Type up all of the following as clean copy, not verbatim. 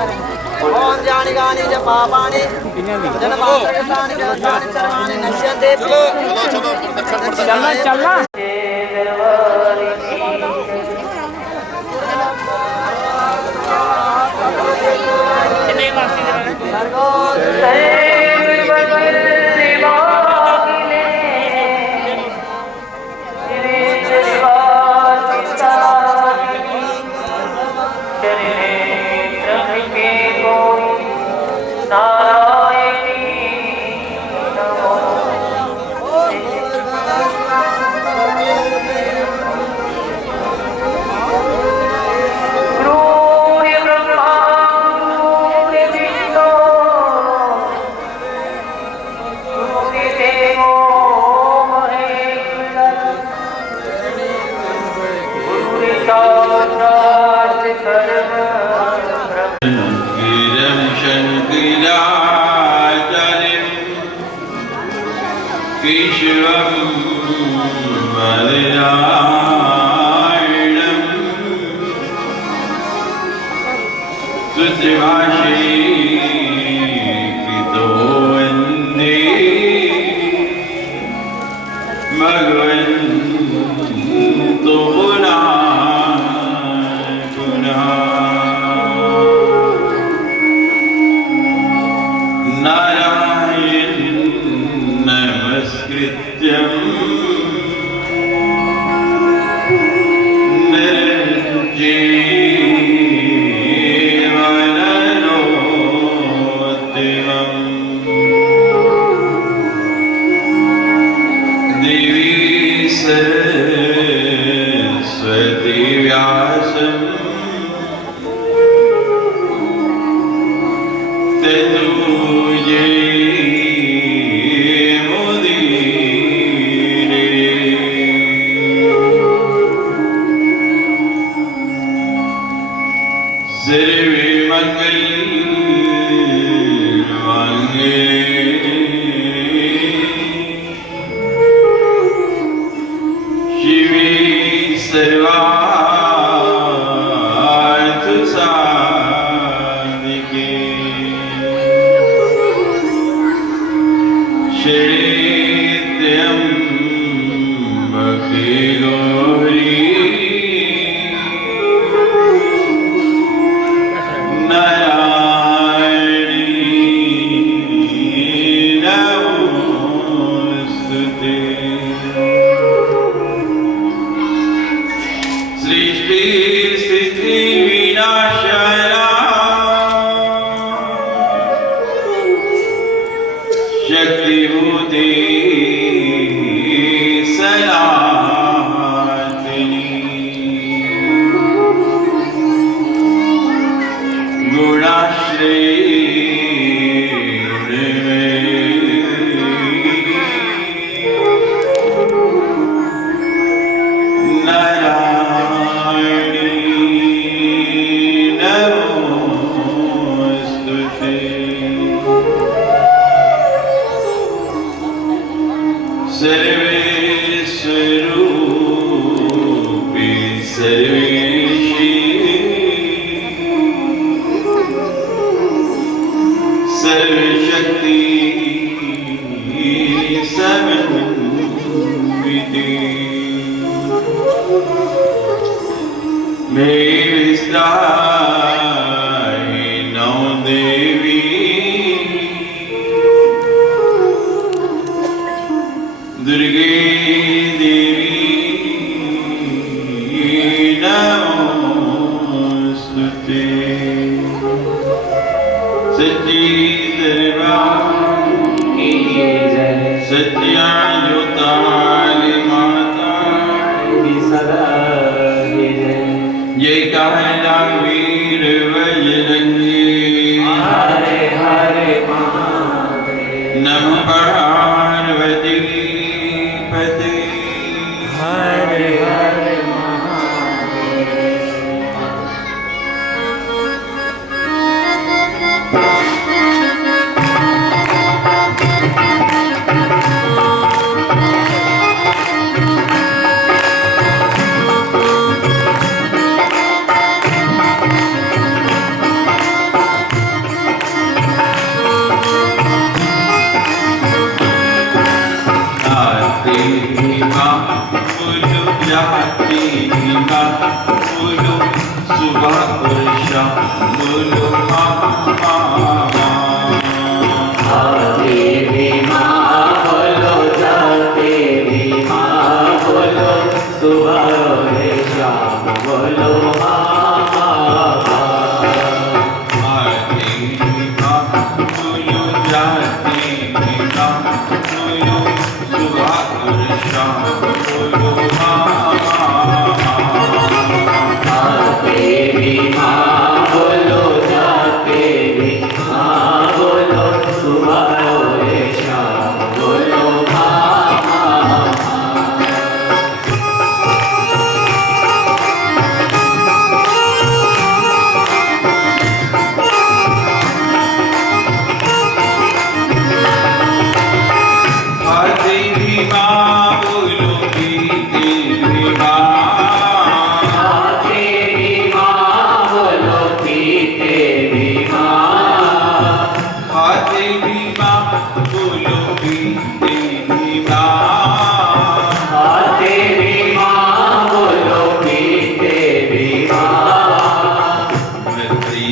ओम जानि गानि च पापानि जन्मान्तरकृतानि च तानि सर्वाणि नश्यन्ते। चलना चलना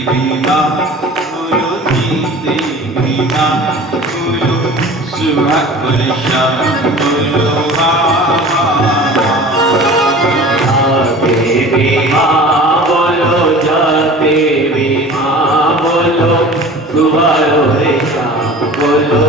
देवी माँ बोलो जीते देवी माँ बोलो सुबह और शाम बोलो देवी माँ बोलो जाते देवी माँ बोलो सुबह और शाम बोलो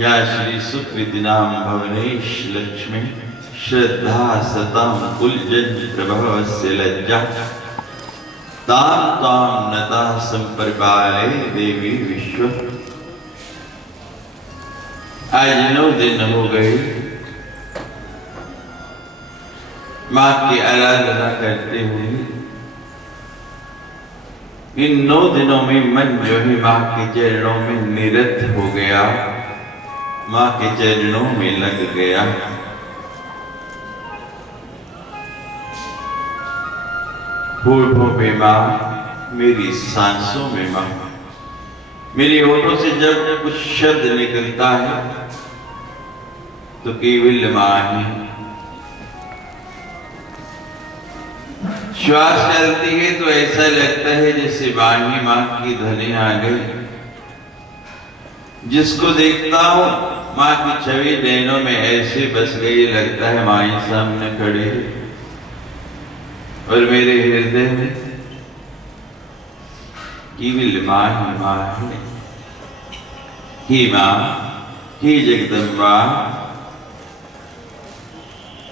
या श्री सुकृतिनाम भवनेश लक्ष्मी श्रद्धा सताम कुलजन प्रभवस्य लज्जा ताम ताम नता संपरिपाले देवी विश्व। आज 9 दिन हो गए माँ की आराधना करते हुए। इन 9 दिनों में मन जो है माँ के चरणों में निरत हो गया, माँ के चरणों में लग गया। होठों पे माँ, मेरी सांसों में माँ, मेरे होठों से जब कुछ शब्द निकलता है तो केवल माँ ही। श्वास चलती है तो ऐसा लगता है जैसे वाणी माँ की ध्वनि आ गई। जिसको देखता हूँ माँ की छवि नैनों में ऐसे बस गई, लगता है माँ ही सामने खड़ी है। और मेरे हृदय में केवल माँ है। ही माँ, ही जगदम्बा,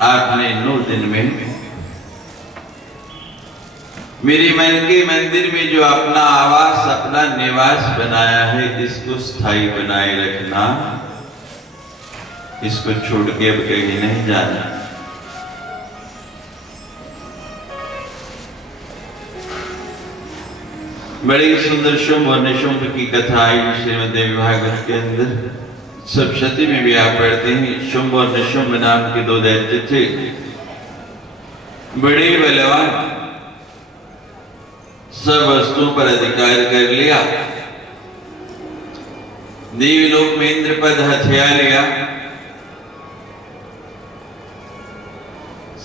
आपने 9 दिन में मेरे मन के मंदिर में जो अपना आवास, अपना निवास बनाया है, इसको स्थायी बनाए रखना, इसको छोड़ के अब कहीं नहीं जाना। बड़ी सुंदर शुंभ और निशुंभ की कथा आई श्रीमद्देवी भागवत के अंदर। सब शती में भी आप पढ़ते हैं, शुंभ और निशुंभ नाम के 2 दैत्य थे, बड़े बलवान, सब वस्तुओं पर अधिकार कर लिया, देवलोक में इंद्र पद हथिया लिया,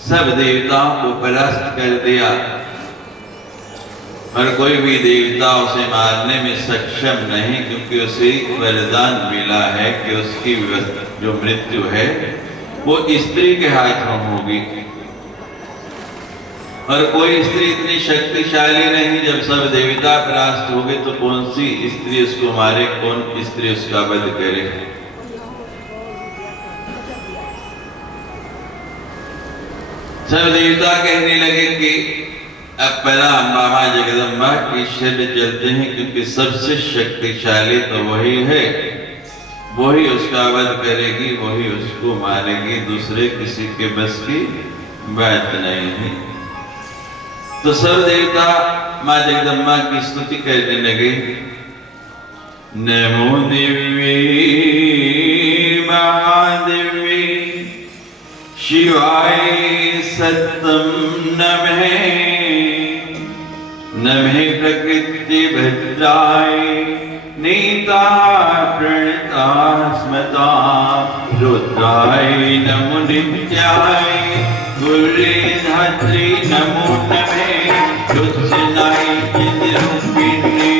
सब देवताओं को परास्त कर दिया, और कोई भी देवता उसे मारने में सक्षम नहीं, क्योंकि उसे वरदान मिला है कि उसकी जो मृत्यु है वो स्त्री के हाथों होगी। और कोई स्त्री इतनी शक्तिशाली नहीं, जब सब देवता परास्त हो गए तो कौन सी स्त्री उसको मारे, कौन स्त्री उसका वध करे। सब देवता कहने लगे कि अब पहला अम्बा मां जगदम्बा की शरण चलते हैं, क्योंकि सबसे शक्तिशाली तो वही है, वही उसका वध करेगी, वही उसको मारेगी, दूसरे किसी के बस की बात नहीं है। तो सब देवता मां जगदम्बा की स्तुति करने लगे। नमो देवी महादेवी शिवाय सत्यम नमः, नमः प्रकृति भद्राय नीता प्रणता स्मता, रुद्राय नमो नित्याय गुरे धात्री नमो नमः, रुद्रनाय चिद्रूपिणे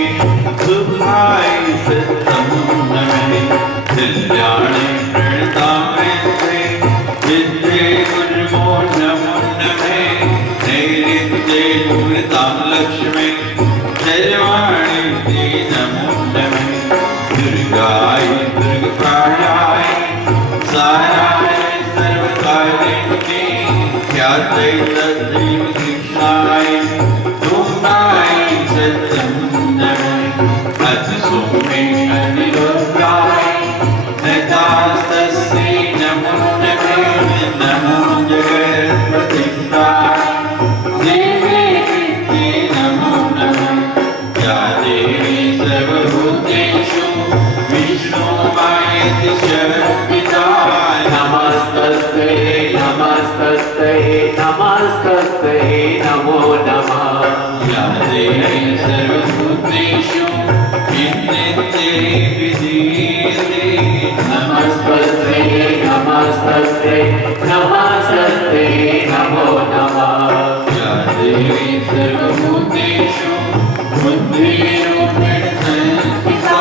शुभाय सत्यम नमः, कल्याणे प्रणतामृते विद्ये गुरुमो नमो नमः, नैऋत्ये मूर्तां लक्ष्मी सर्वाणि ते नमो नमः, दुर्गाय दुर्गप्रायाय साराय सर्वकारिण्ये ख्याते तद्देव कृष्णाय धूम्नाय सत्यं नमः, अतिसौम्ये अनिरुद्धाय नतास्तस्यै नमो नमः, नमो जगत्प्रतिष्ठाय देवी विद्ये नमो नमः, या देवी सर्वभूतेषु विष्णुमायेति शक्तिता, नमस्तस्ते नमस्तस्ते नमस्तस्ते नमो नमः, या देवी सर्वभूतेषु विद्यते विधीयते, नमस्तस्ते नमस्तस्ते नमस्तस्ते नमो नमः, या देवी सर्वभूतेषु बुद्धिरूपेण संस्थिता,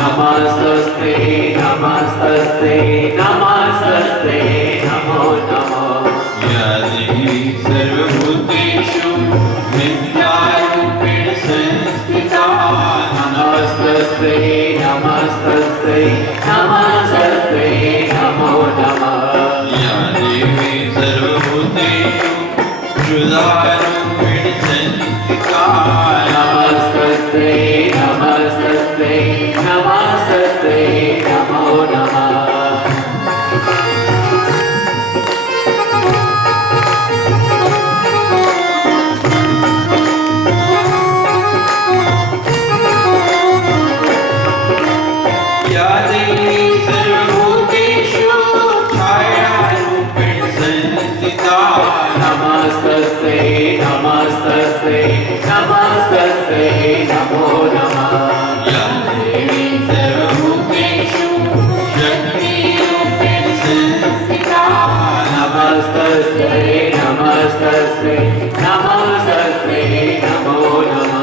नमस्तस्ते नमस्तस्ते नमस्तस्ते नमो नमः, या देवी सर्वभूतेषु विद्यारूपेण संस्थिता, नमस्तस्ते नमस्तस्ते नमस्तस्ते नमो नमः, या देवी सर्वभूतेषु क्षुधारूपेण संस्थिता, नमस्तस्ते नमस्तस्ते नमस्तस्ते नमो नमः, या देवी सर्वभूतेषु छायारूपेण संस्थिता, नमस्तस्ते नमस्तस्ते नमस्तस्ते नमो नमः, या देवी सर्वभूतेषु शक्तिरूपेण संस्थिता, नमस्तस्ते नमस्तस्ते नमस्तस्ते नमो नमः,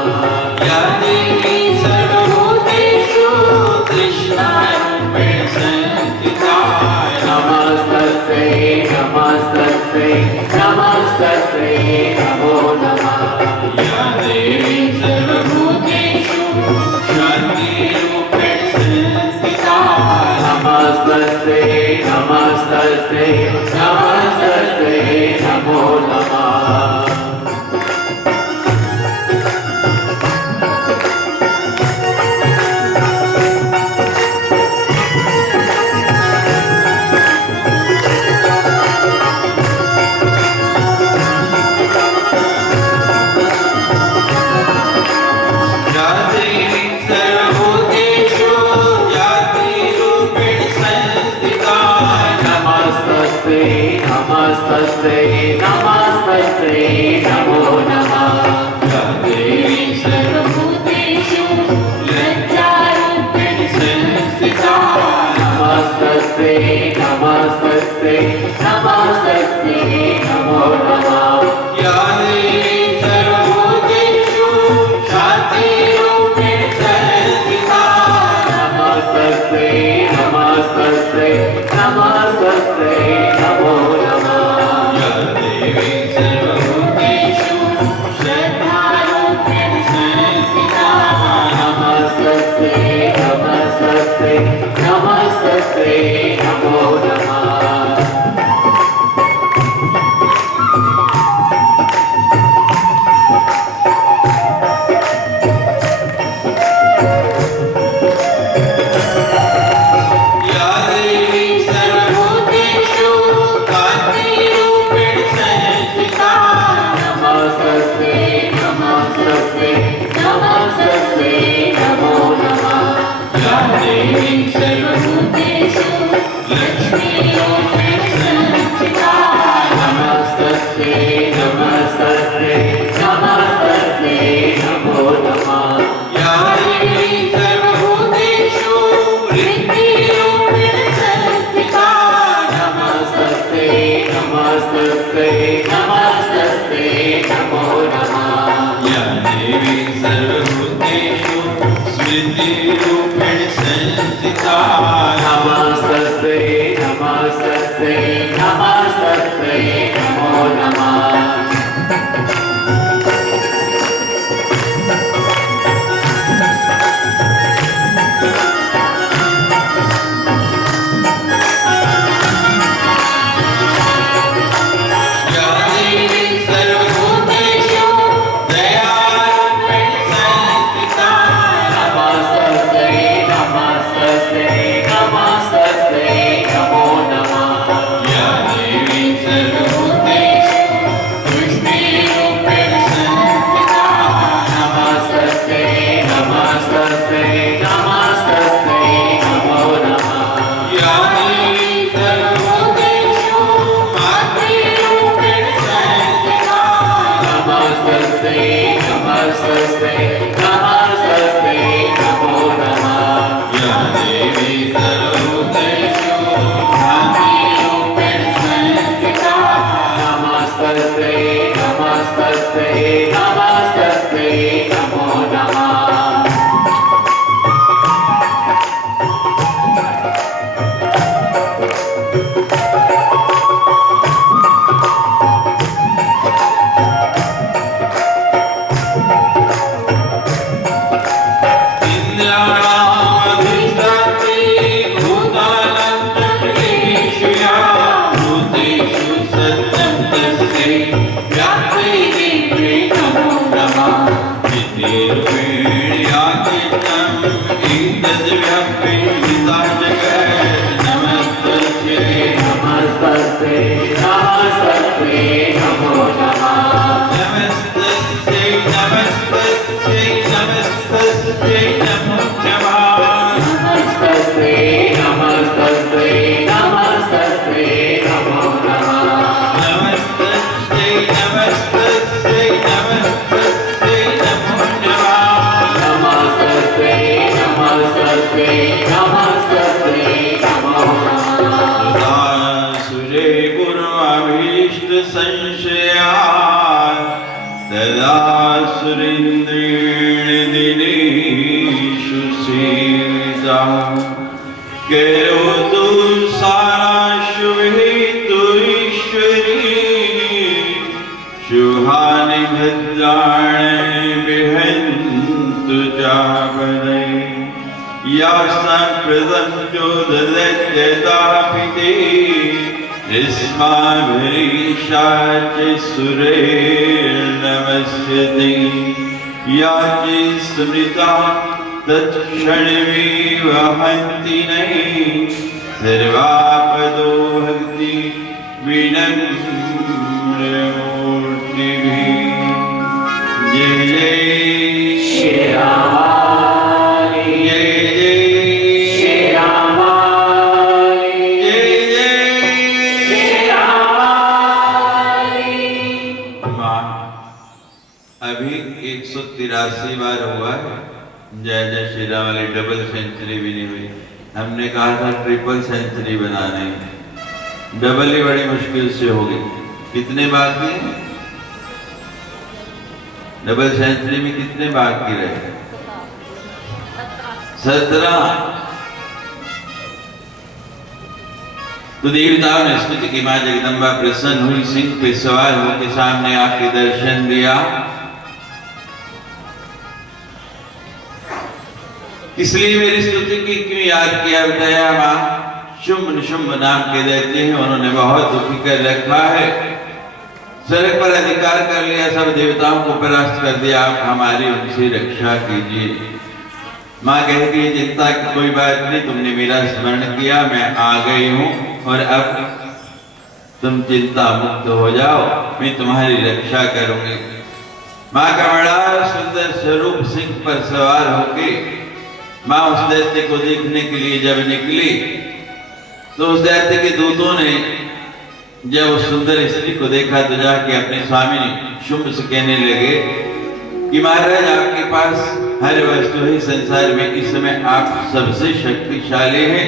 या देवी सर्वभूतेषु कृष्णारूपेण संस्थिता, नमस्तस्ते नमस्तस्ते नमस्तस्ते नमो नमः, या देवी सर्वभूतेषु शान्तिरूपेण संस्थिता, नमस्तस्ते नमस्तस्ते नमस्तस्ते नमस्ते नमस्तस्यै नमो नमः या देवी सर्वभूतेषु लज्जारूपेण संस्थिता नमस्तस्यै नमस्तस्यै नमस्तस्यै नमो नमः या देवी सर्वभूतेषु शान्तिरूपेण संस्थिता नमस्तस्यै नमस्तस्यै नमस्तस्यै नमो नमः या देवी सर्वभूतेषु श्रद्धारूपेण संस्थिता नमस्तस्यै नमस्तस्यै नमस्तस्यै नमो नमः स्मृता तत्क्षणमेव हन्ति नहि सर्वापदो भक्ति विनम्रमूर्तिभिः जय जय श्री राम जय जय श्री राम जय जय श्री राम अभी 183 बार हुआ है। जय जय श्री राम वाली डबल सेंचुरी भी नहीं हुई। हमने कहा था ट्रिपल सेंचुरी बनाने, डबल ही बड़ी मुश्किल से होगी। कितने बाकी हैं? डबल सेंचुरी में कितने बाकी रहे? 17। तो देवताओं ने स्तुति की, मां जगदम्बा प्रसन्न हुई, सिंह पे सवार होकर सामने आके दर्शन दिया। इसलिए मेरी स्तुति की क्यों याद किया बताया? मां शुंभ निशुंभ नाम के दैत्य हैं, उन्होंने बहुत दुखी कर रखा है, स्वर्ग पर अधिकार कर लिया, सब देवताओं को परास्त कर दिया, आप हमारी उनसे रक्षा कीजिए। माँ कहती है चिंता की कोई बात नहीं, तुमने मेरा स्मरण किया, मैं आ गई हूँ और अब तुम चिंता मुक्त हो जाओ, मैं तुम्हारी रक्षा करूंगी। माँ का बड़ा सुंदर स्वरूप सिंह पर सवार होके माँ उस दैत्य को देखने के लिए जब निकली तो उस दैत्य के दूतों ने जब उस सुंदर स्त्री को देखा तो जाके अपने स्वामी शुंभ से कहने लगे कि महाराज आपके पास हर वस्तु है संसार में, इस समय आप सबसे शक्तिशाली हैं,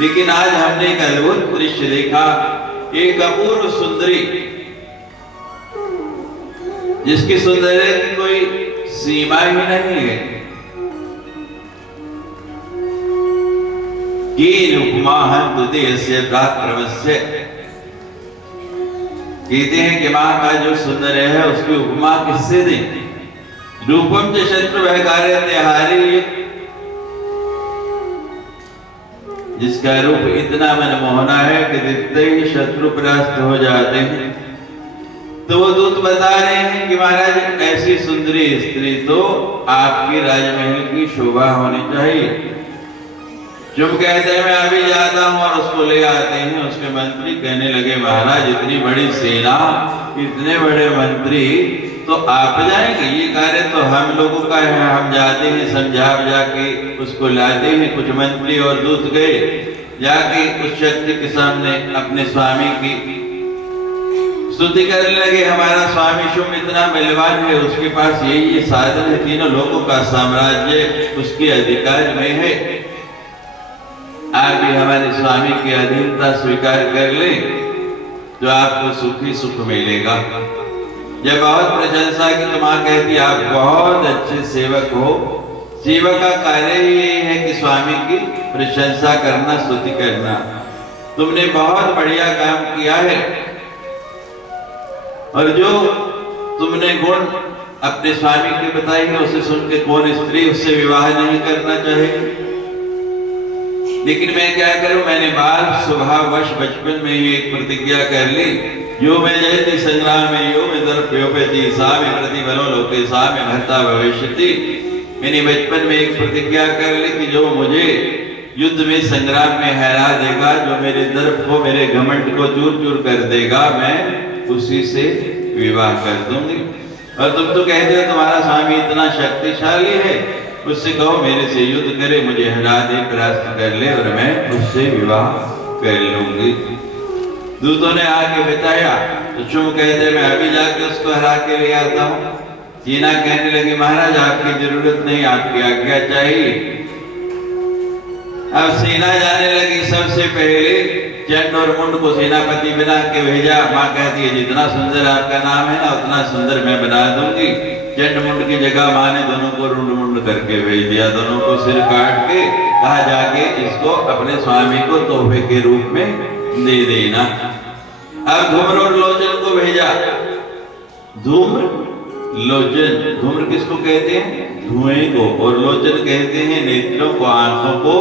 लेकिन आज हमने एक अद्भुत दृश्य देखा, एक अपूर्व सुंदरी जिसकी सुंदरता की कोई सीमा ही नहीं है। उपमा कहते हैं कि मां का जो सुंदर है उसकी उपमा किससे दें? रूपम च शत्रु भयकारी, जिसका रूप इतना मनमोहना है कि दिखते ही शत्रु परास्त हो जाते हैं। तो वो दूत बता रहे हैं कि महाराज ऐसी सुंदरी स्त्री तो आपकी राजमहल की शोभा होनी चाहिए। जुम कहते हैं मैं अभी जाता हूँ और उसको ले आते हैं। उसके मंत्री कहने लगे महाराज इतनी बड़ी सेना, इतने बड़े मंत्री, तो आप जाएंगे? ये कार्य तो हम लोगों का है, हम जाते हैं समझा जाके उसको लाते हैं। कुछ मंत्री और दूत गए, जाके उस शक्ति के सामने अपने स्वामी की स्तुति करने लगे। हमारा स्वामी शुंभ इतना बलवान है, उसके पास ये साधन है, तीनों लोगों का साम्राज्य उसके अधिकार में है, आप भी हमारे स्वामी की अधीनता स्वीकार कर ले तो आपको सुखी सुख मिलेगा। जब बहुत प्रशंसा की तो मां कहती आप बहुत अच्छे सेवक हो। सेवक का कार्य ही यही है कि स्वामी की प्रशंसा करना, स्तुति करना। तुमने बहुत बढ़िया काम किया है और जो तुमने गुण अपने स्वामी के बताई है उसे सुन के कौन स्त्री उससे विवाह नहीं करना चाहेगी? लेकिन मैं क्या करूं, मैंने बाल स्वभाववश बचपन में ही एक प्रतिज्ञा कर ली, यो मैं जयति संग्राम में यो मैं दर्पयोपति सा में प्रतिबलो लोके सा में भर्ता भविष्यति। मैंने बचपन में एक प्रतिज्ञा कर ली कि जो मुझे युद्ध में संग्राम में हरा देगा, जो मेरे दर्प को, मेरे घमंड को चूर चूर कर देगा, मैं उसी से विवाह कर दूंगी। और तुम तो कहते हो तुम्हारा स्वामी इतना शक्तिशाली है, उससे कहो मेरे से युद्ध करे, मुझे हरा दे, परास्त कर ले और मैं उससे विवाह कर लूंगी। दूतों ने आके बताया तो शुंभ कहते मैं अभी जाके उसको हरा के ले आता हूँ। चीना कहने लगी महाराज आपकी जरूरत नहीं, आपकी आज्ञा चाहिए। अब सेना जाने लगी। सबसे पहले चंड और मुंड को सेनापति बना के भेजा। माँ कहती है जितना सुंदर आपका नाम है ना उतना सुंदर मैं बना दूंगी। चंड मुंड की जगह माँ ने दोनों को रुंड मुंड करके भेज दिया। दोनों को सिर काट के कहा जाके इसको अपने स्वामी को तोहफे के रूप में दे देना। अब धूम्र और लोचन को भेजा। धूम्र लोचन, धूम्र किसको कहते हैं? धुएं को। और लोचन कहते हैं नेत्रों को, आंखों को,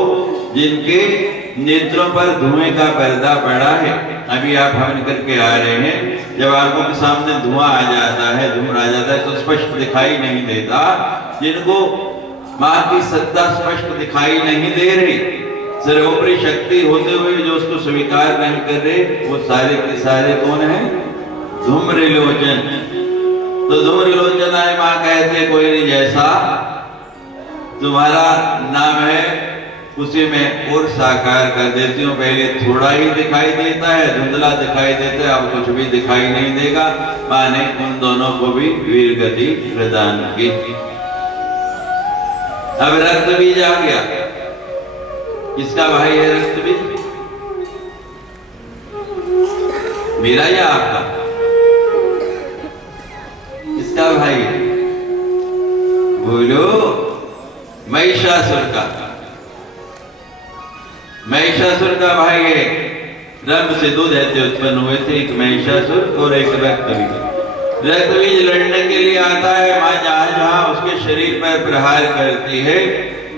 जिनके नेत्रों पर धुएं का पर्दा पड़ा है। अभी आप हवन करके आ रहे हैं, जब आंखों के सामने धुआं आ जाता है, धूम्र आ जाता है तो स्पष्ट दिखाई नहीं देता। जिनको माँ की सत्ता स्पष्ट दिखाई नहीं दे रही, सर्वोपरि शक्ति होते हुए जो उसको स्वीकार नहीं कर रहे, वो सारे के सारे कौन है? धूम्र लोचन। तो धूम्र लोचन आए। माँ कहते कोई नहीं, जैसा तुम्हारा नाम है उसे मैं और साकार कर देती हूँ। पहले थोड़ा ही दिखाई देता है, धुंधला दिखाई देता है, अब कुछ भी दिखाई नहीं देगा। माँ ने उन दोनों को भी वीर गति प्रदान की। अब रक्त बीज आ गया। किसका भाई है रक्त बीज? मेरा या आपका? किसका भाई? बोलो। महिषासुर का। महिषासुर का भाई है। रंभ से दो दैत्य उत्पन्न हुए थे, एक महिषासुर और एक रक्तबीज। रक्तबीज लड़ने के लिए आता है। माँ जहां जहां उसके शरीर पर प्रहार करती है,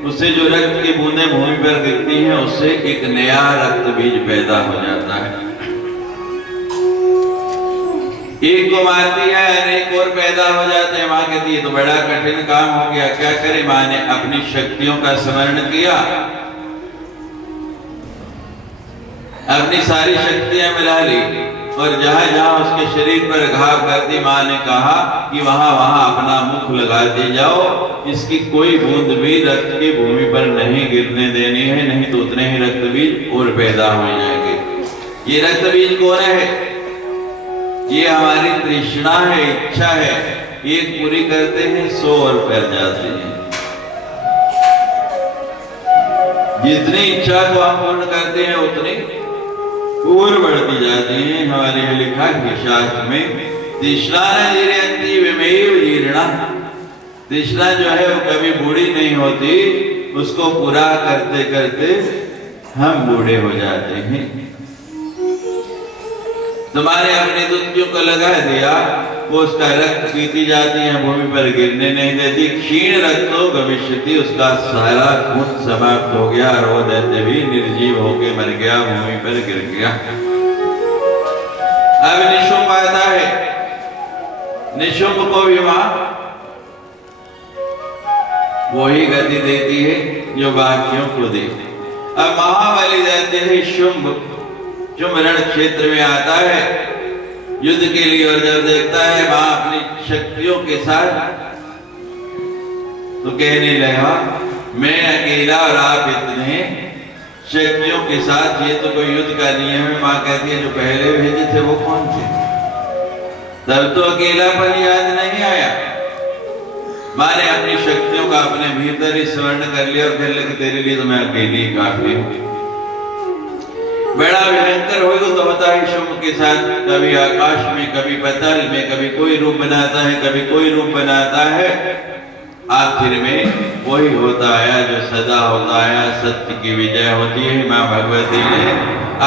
उससे जो रक्त की बूंदें भूमि पर गिरती हैं, उससे एक नया रक्तबीज पैदा हो जाता है। एक को मारती है, अनेक और पैदा हो जाते हैं। माँ कहती है तो बड़ा कठिन काम हो गया, क्या करे? माँ ने अपनी शक्तियों का स्मरण किया, अपनी सारी शक्तियां मिला ली और जहां जहां उसके शरीर पर घाव कर दी, माँ ने कहा कि वहां वहां अपना मुख लगाते जाओ, इसकी कोई बूंद भी रक्त की भूमि पर नहीं गिरने देनी है, नहीं तो उतने ही रक्त बीज और पैदा हो जाएंगे। ये रक्त बीज कौन है? ये हमारी तृष्णा है, इच्छा है। एक पूरी करते हैं 100 और पैर जाते हैं। जितनी इच्छा को हम पूर्ण करते हैं उतनी और बढ़ती जाती है। हमारे यहाँ लिखा है शास्त्र में, तृष्णा न जीरयन्ति विमेव जीर्णा। तृष्णा जो है वो कभी बूढ़ी नहीं होती, उसको पूरा करते करते हम बूढ़े हो जाते हैं। तुम्हारे अपने दुतियों को लगा दिया, वो उसका रक्त पीती जाती है, भूमि पर गिरने नहीं देती। क्षीण रक्तो भविष्यति, उसका सारा खून समाप्त हो गया और वो दैत्य भी निर्जीव होके मर गया, भूमि पर गिर गया। अब निशुंभ आता है। निशुंभ को भी मां वही गति देती है जो बाकियों को देती। अब महाबली दैत्य है शुंभ, जो रण क्षेत्र में आता है युद्ध के लिए, और जब देखता है मां अपनी शक्तियों के साथ, तो कहने लगा मैं अकेला और आप इतने शक्तियों के साथ, ये तो कोई युद्ध का नियम है। मां कहती है जो पहले भेजे थे वो कौन थे? तब तो अकेलापन याद नहीं आया। मां ने अपनी शक्तियों का अपने भीतर ही स्मरण कर लिया और कहने लगी तेरे लिए तो मैं अकेली काफी हूं। बड़ा भयंकर होगा तो होता है शुंभ के साथ, कभी आकाश में, कभी पतल में, कभी कोई रूप बनाता है, कभी कोई रूप बनाता है। आखिर में वही होता है जो सदा होता है, सत्य की विजय होती है। मां भगवती ने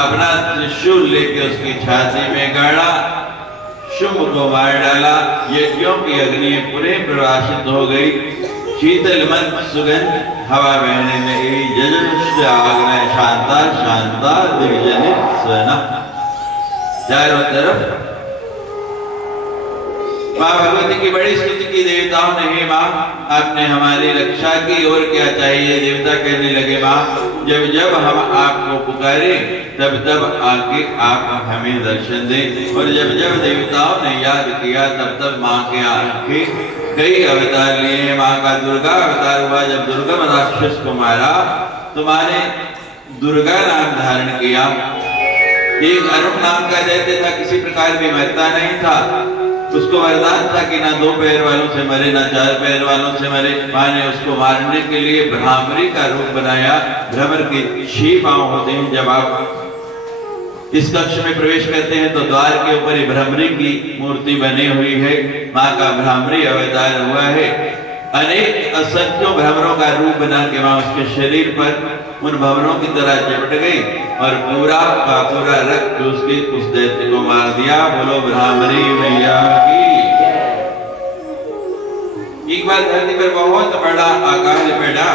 अपना त्रिशूल लेके उसकी छाती में गाड़ा, शुंभ को मार डाला। यज्ञों की अग्नि पूरे प्रवासित हो गई, शीतल मंद सुगंध हवा बहने लगी। जजुष्ट आग्ने शांता शांता दिग्जनित स्वना। चारों तरफ मां भगवती की बड़ी स्तुति की देवताओं ने, हे मां आपने हमारी रक्षा की, और क्या चाहिए? देवता कहने लगे मां जब जब हम आपको पुकारे तब तब आके आप हमें दर्शन दें। और जब जब देवताओं ने याद किया तब तब मां के आके कई अवतार लिए। मां का दुर्गा अवतार हुआ, जब दुर्गम राक्षस को मारा तो मां ने दुर्गा नाम धारण किया। एक अरुण नाम का दैत्य था, किसी प्रकार भी मरता नहीं था। उसको वरदान था कि ना 2 पैर वालों से मरे, ना 4 पैर वालों से मरे। मां ने उसको मारने के लिए भ्रामरी का रूप बनाया। भ्रमर के 6 पांव होते हैं। जब आप इस कक्ष में प्रवेश करते हैं तो द्वार के ऊपर ही भ्रमरी की मूर्ति बनी हुई है। मां का भ्रामरी अवतार हुआ है। अनेक असंख्यों भ्रमरों का रूप बना के मां उसके शरीर पर उन भ्रमरों की तरह चिपट गई और पूरा का पूरा रक्त उसके उस दैत्य को मार दिया। बोलो भ्रामरी मैया की। एक बार धरती पर बहुत बड़ा आकाश पड़ा,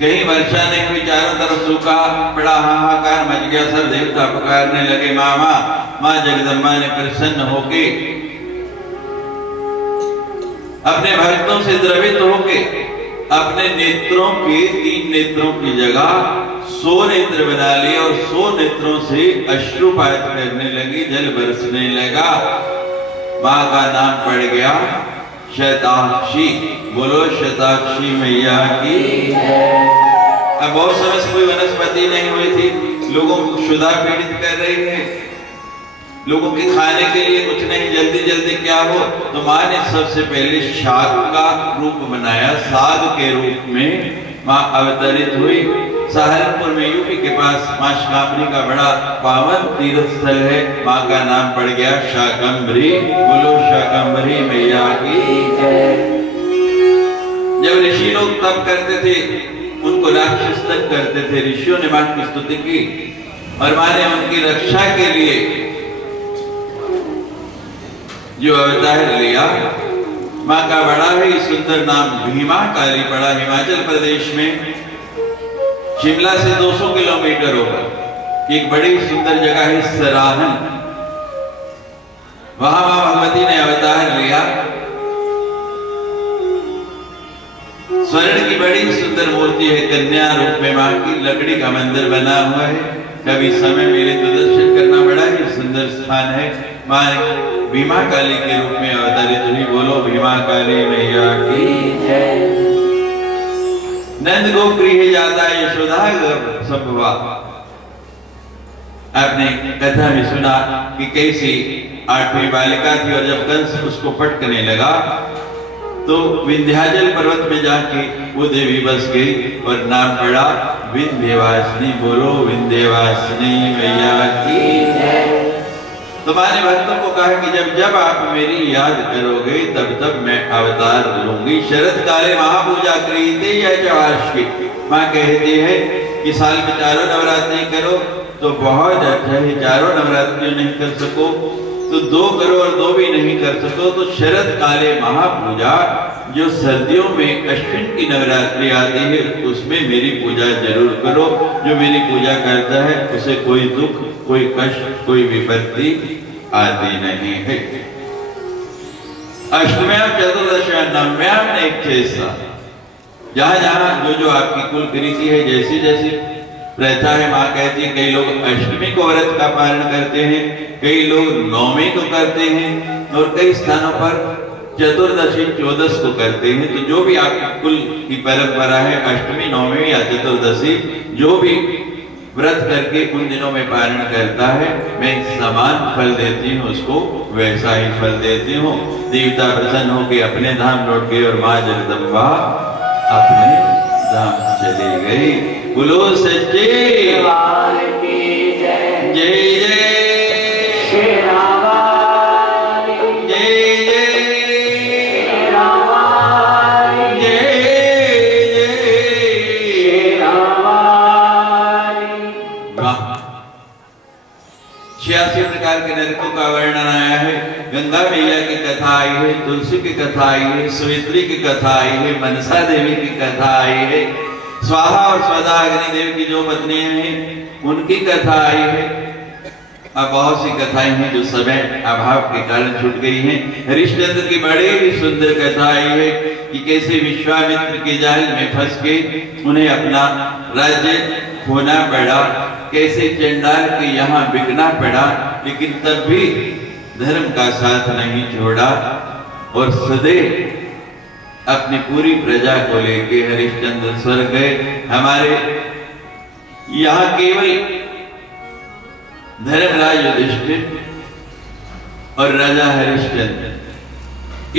कहीं वर्षा नहीं हुई, चारों तरफ सूखा बड़ा हाहाकार मच गया। सब देवता पुकारने लगे मां मां। मां जगदम्बा ने प्रसन्न होके अपने भक्तों से द्रवित होके अपने नेत्रों के 3 नेत्रों की जगह 100 नेत्र बना लिए और 100 नेत्रों से अश्रुपात करने लगी, जल बरसने लगा। मां का नाम पड़ गया शताक्षी। बोलो शताक्षी मैया की। अब बहुत समय से कोई वनस्पति नहीं हुई थी, लोगों को क्षुधा पीड़ित कर रही है, लोगों के खाने के लिए कुछ नहीं, जल्दी जल्दी क्या हो। तो माँ ने सबसे पहले शाक का रूप बनाया, साग के रूप में माँ अवतरित हुई। सहारनपुर में यूपी के पास माँ शाकंभरी का बड़ा पावन तीर्थ स्थल है, माँ का नाम पड़ गया शाकंभरी। बोलो शाकंभरी मैया की जय। जब ऋषि लोग तप करते थे, उनको राक्षस तक करते थे, ऋषियों ने माँ की स्तुति की और माँ ने उनकी रक्षा के लिए जो अवतार लिया। माँ का बड़ा ही सुंदर नाम भीमा काली पड़ा। हिमाचल प्रदेश में शिमला से 200 किलोमीटर होगा एक बड़ी सुंदर जगह है सराहन, वहां मां भगवती ने अवतार लिया। स्वर्ण की बड़ी सुंदर मूर्ति है, कन्या रूप में मां की, लकड़ी का मंदिर बना हुआ है। कभी समय मिले तो दर्शन करना, बड़ा ही सुंदर स्थान है। मां भीमा काली के रूप में अवतरित हुई। बोलो भीमा काली मैया की जय। नंद गोप गृह जाता यशोदा संभवा। आपने कथा में सुना कि कैसी 8वीं बालिका थी और जब कंस उसको पटकने लगा तो विंध्याचल पर्वत में जाके वो देवी बस गई और नाम पड़ा विंध्यवासिनी। बोलो विंध्यवासिनी मैया की जय। तुम्हारे भक्तों को कहा कि जब जब आप मेरी याद करोगे तब तब मैं अवतार लूंगी। शरद काले महापूजा करीते या चवार्षिक। माँ कहती है कि साल में 4 नवरात्रि करो तो बहुत अच्छा है, 4 नवरात्रि नहीं कर सको तो 2 करो और 2 भी नहीं कर सको तो शरद काले महापूजा जो सर्दियों में अश्विन की नवरात्रि आती है उसमें मेरी पूजा जरूर करो। जो मेरी पूजा करता है उसे कोई दुख, कोई कष्ट, कोई विपत्ति आती नहीं है। अष्टम्याम चतुर्दश्याम नवम्याम ने एक चेसा, जहां जहां जो आपकी कुल रीति है, जैसी जैसी प्रथा है, माँ कहती है कई लोग अष्टमी को व्रत का पालन करते हैं, कई लोग नवमी को करते हैं और कई स्थानों पर चतुर्दशी 14 को करते हैं। तो जो भी आपकी कुल की परंपरा है, अष्टमी, नवमी या चतुर्दशी, जो भी व्रत करके उन दिनों में पारण करता है, मैं समान फल देती हूँ, उसको वैसा ही फल देती हूँ। देवता प्रसन्न होकर अपने धाम लौट गए और माँ जगदम्बा अपने धाम चली गई। बोलो सच्चे दरबार की जय। जय जय शेरावाली जय जय शेरावाली जय जय। शेरावाली। वाह, 86 प्रकार के नरकों का वर्णन आया है। गंगा मैया की कथा आई है, तुलसी की कथा आई है, सावित्री की कथा आई है, मनसा देवी की कथा आई है, स्वाहा और स्वधा अग्निदेव की जो पत्नियां हैं उनकी कथा आई है। अब बहुत सी कथाएं हैं जो समय अभाव के कारण छूट गई हैं। हरिश्चंद्र की बड़ी ही सुंदर कथा आई है कि कैसे विश्वामित्र के जाल में फंस के उन्हें अपना राज्य खोना पड़ा, कैसे चंडाल के यहाँ बिकना पड़ा, लेकिन तब भी धर्म का साथ नहीं छोड़ा और सदैव अपनी पूरी प्रजा को लेके हरिश्चंद्र स्वर्ग गए। हमारे यहाँ केवल धर्मराज युधिष्ठिर और राजा हरिश्चंद्र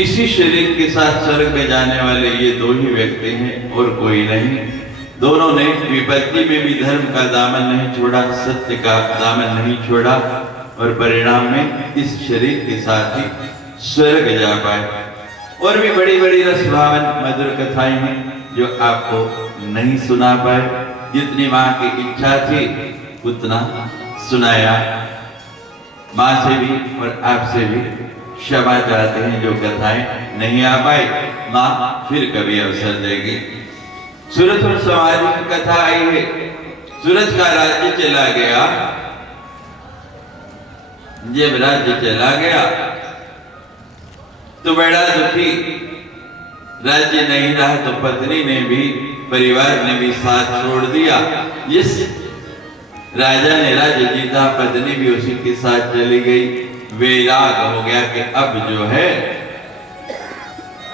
इसी शरीर के साथ स्वर्ग में जाने वाले ये 2 ही व्यक्ति हैं और कोई नहीं। दोनों ने विपत्ति में भी धर्म का दामन नहीं छोड़ा, सत्य का दामन नहीं छोड़ा और परिणाम में इस शरीर के साथ ही स्वर्ग जा पाए। और भी बड़ी बड़ी रसभावन मधुर कथाएं हैं जो आपको नहीं सुना पाए। जितनी माँ की इच्छा थी उतना सुनाया। माँ से भी और आपसे भी क्षमा चाहते हैं, जो कथाएं नहीं आ पाई माँ फिर कभी अवसर देगी। सूरत और समाधि की कथा आई है। सूरत का राज्य चला गया, जब राज्य चला गया तो बड़ा दुखी, राज्य नहीं रहा तो पत्नी ने भी, परिवार ने भी साथ छोड़ दिया। जिस राजा ने राज्य जीता पत्नी भी उसी के साथ चली गई। वैराग हो गया कि अब जो है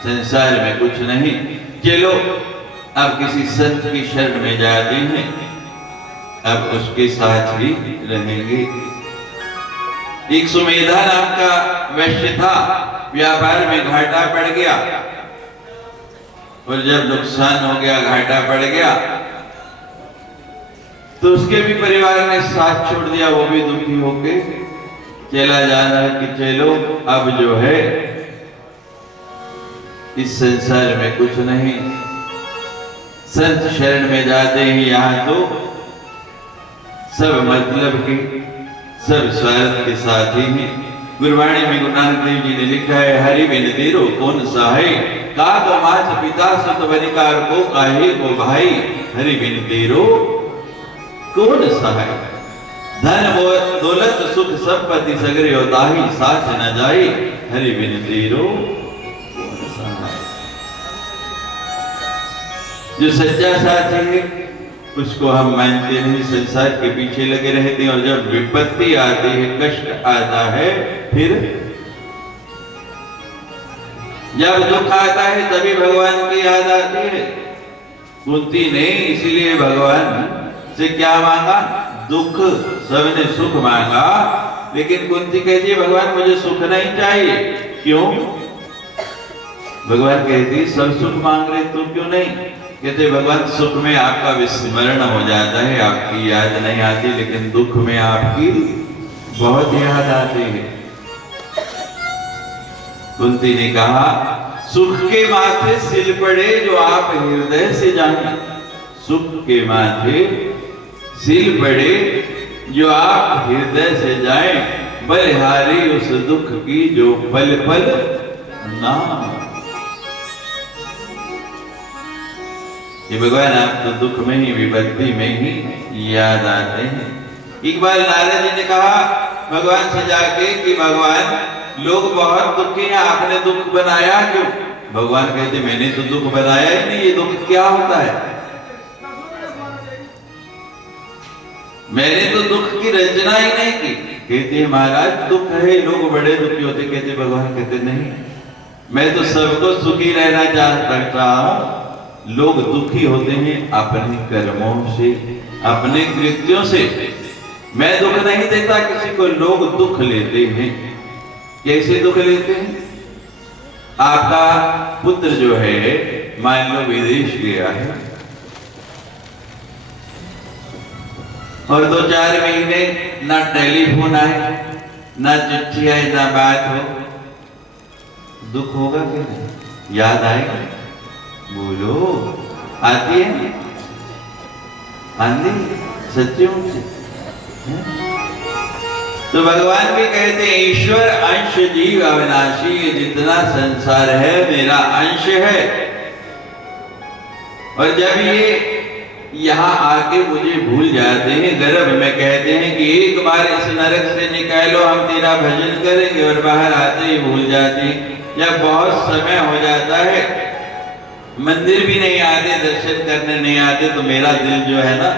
संसार में कुछ नहीं, चलो अब किसी संत की शरण में जाते हैं, अब उसके साथ ही रहेंगे। एक सुमेधा नाम का वैश्य था, व्यापार में घाटा पड़ गया, और जब नुकसान हो गया, घाटा पड़ गया, तो उसके भी परिवार ने साथ छोड़ दिया। वो भी दुखी होके चला जा रहा है कि चलो अब जो है इस संसार में कुछ नहीं, संत शरण में जाते हैं। यहाँ तो सब मतलब के, सब स्वार्थ के साथ ही हैं। गुरबाणी में गुरु नानक देव जी ने लिखा है, हरि बिन तेरो कौन सहाय, काग माछ पिता सत बनिकार को काहे को भाई, हरि बिन तेरो कौन सहाय। धन दौलत सुख संपत्ति सगरे होताही, साथ न जाए, हरि बिन तेरो कौन सहाय। जो सच्चा साथी है उसको हम मानते नहीं, संसार के पीछे लगे रहते हैं, और जब विपत्ति आती है, कष्ट आता है, फिर जब दुख आता है तभी भगवान की याद आती है। कुंती ने इसीलिए भगवान से क्या मांगा? दुख। सबने सुख मांगा, लेकिन कुंती कहती है भगवान मुझे सुख नहीं चाहिए। क्यों? भगवान कहती सब सुख मांग रहे तो क्यों नहीं? कहते भगवान सुख में आपका विस्मरण हो जाता है, आपकी याद नहीं आती, लेकिन दुख में आपकी बहुत याद आती है। कुंती ने कहा सुख के माथे सिल पड़े जो आप हृदय से जाने, सुख के माथे सिल पड़े जो आप हृदय से जाए, बलिहारी उस दुख की जो पल पल नाम। ये भगवान आपको दुख में ही, विपत्ति में ही याद आते हैं। एक बार नारद जी ने कहा भगवान से जाके कि भगवान लोग बहुत दुखी हैं, आपने दुख बनाया क्यों? भगवान कहते मैंने तो दुख बनाया ही नहीं, ये दुख क्या होता है? मैंने तो दुख की रचना ही नहीं की। कहते महाराज दुख है, लोग बड़े दुखी होते। कहते भगवान कहते नहीं, मैं तो सबको सुखी रहना चाहता हूं। लोग दुखी होते हैं अपने कर्मों से, अपने कृत्यों से। मैं दुख नहीं देता किसी को, लोग दुख लेते हैं। कैसे दुख लेते हैं? आपका पुत्र जो है मान लो विदेश गया है और 2-4 महीने ना टेलीफोन आए, ना चिट्ठी आए, ना बात हो, दुख होगा कि नहीं? याद आएगा? बोलो, आती है? आंधी सच्चियों से। तो भगवान भी कहते हैं ईश्वर अंश जीव अविनाशी, ये जितना संसार है मेरा अंश है। और जब ये यहाँ आके मुझे भूल जाते हैं, गर्भ में कहते हैं कि एक बार इस नरक से निकालो, हम तेरा भजन करेंगे, और बाहर आते ही भूल जाते हैं। जब बहुत समय हो जाता है, मंदिर भी नहीं आते, दर्शन करने नहीं आते, तो मेरा दिल जो है ना